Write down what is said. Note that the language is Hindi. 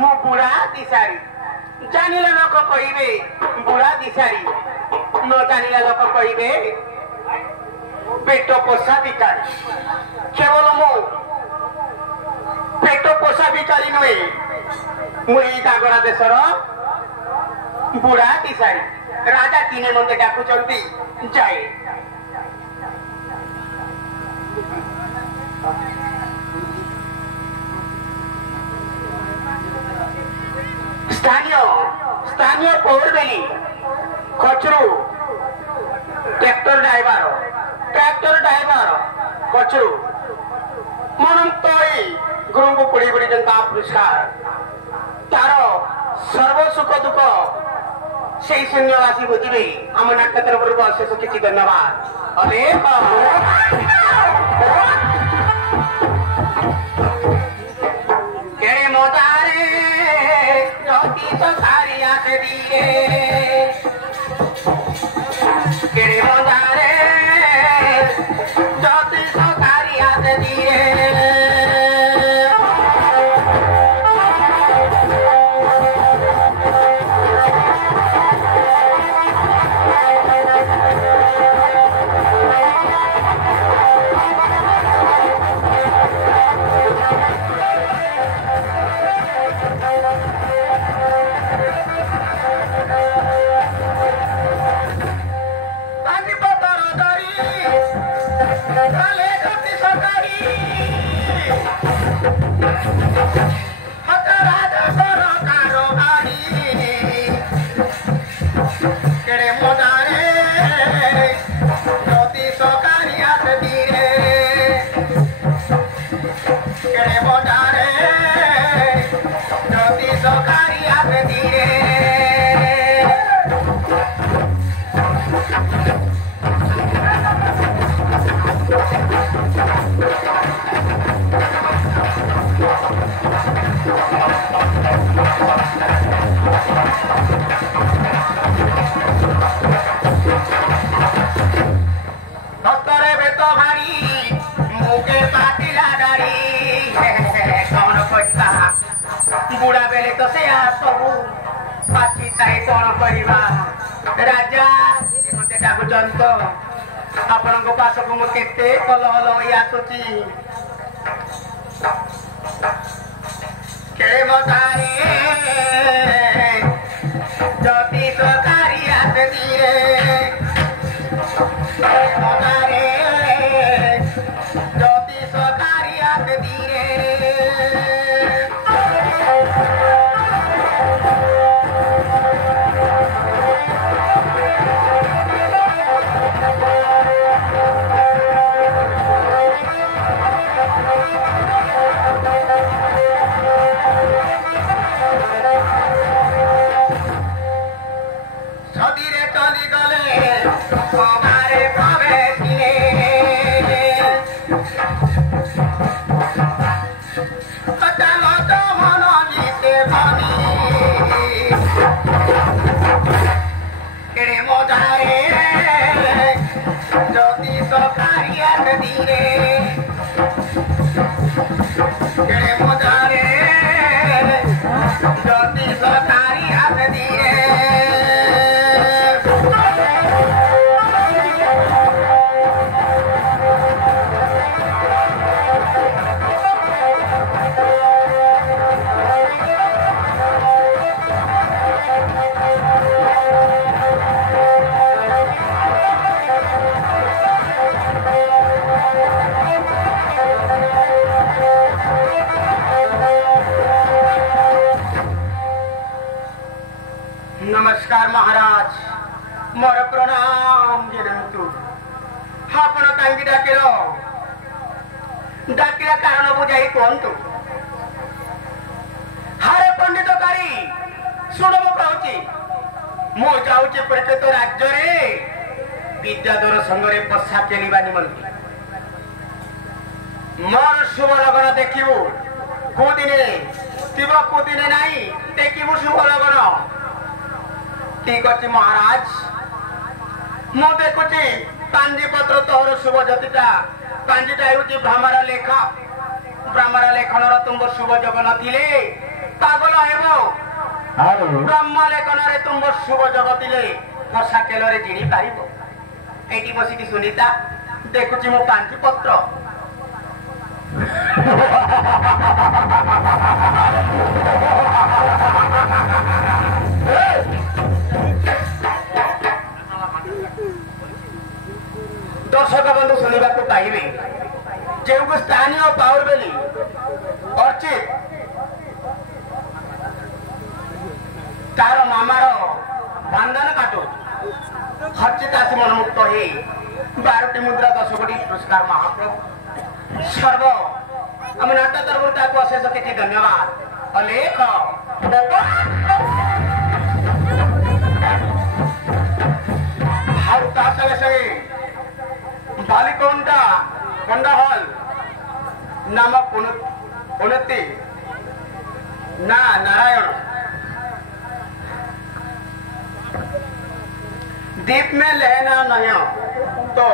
मु बुढ़ा दिशारी जानिला लोक कहिबे बुढ़ा दिशारी न जानिला लोक कहिबे पेट पोषा भिखारी केवल मु पेट पोषा भिखारी नुहे मुई कागरा देशर बुढ़ा दिशारी राजा किने मते डाकुचंती जाए स्थानीय पौरबेली कचरू ट्रैक्टर ड्राइवर कचरू मन तई गुरु को पड़ी पड़ी जनता पुरस्कार तार सर्व सुख दुख से शून्यवासी बुझे आम नाट्य तरफ अशेष किसी धन्यवाद अरे केड़े मोजारे ज्योति तो सारी आस दिए केड़े मोजारे ज्योति तो सारी आस दिए बुढ़ा बेले तो से सबू पाची चाहे कौन करवा राजा मते डाकुचंत आपण पास को मु केते कल हल होई आसुची केड़े मतारे ज्योति सरकारी आस दिए मतारे ज्योति सरकारी आस दिए नमस्कार महाराज मोर प्रणाम जनंतु आपण कांगी डाकिला कारण बुझाई कहतु हारे पंडितकारी शुण मु कहूची मु जाऊची प्रत्येक राज्य रे विद्याधर संगरे पशा खेलवा निमंते मोर शुभ लगन देखिबू कोदिने शिव कोदिने नहीं देखिबू शुभ लगन ठीक अच्छे महाराज मु देखुची पांजीपत्र तोहर शुभ ज्योतिटा पांजीटा हूँ भ्रमर लेख भ्रमर लेखन तुम शुभ जग नथिले পাগল হেব ব্রহ্ম লেখନରେ তুম্ব শুভ জগতিলে বর্ষা কেলরে জিଣି পারিব এটি বসিকি সুনিতা দেখুছি মো কাঞ্চি পত্র दर्शक बंधु शुणा पाइबे जो स्थानीय पावर बेली अर्चित तार मामार बंधन काटू हर्चित आसी मनमुक्त हो 12टी मुद्रा 10 कोटी पुरस्कार महाप्रभु सर्व आम नाट तरफ अशेष किसी धन्यवाद अलेख संगे बालिकोंडा कोंडा हॉल नामक उन्नति ना नारायण दीप में लेना नहीं तो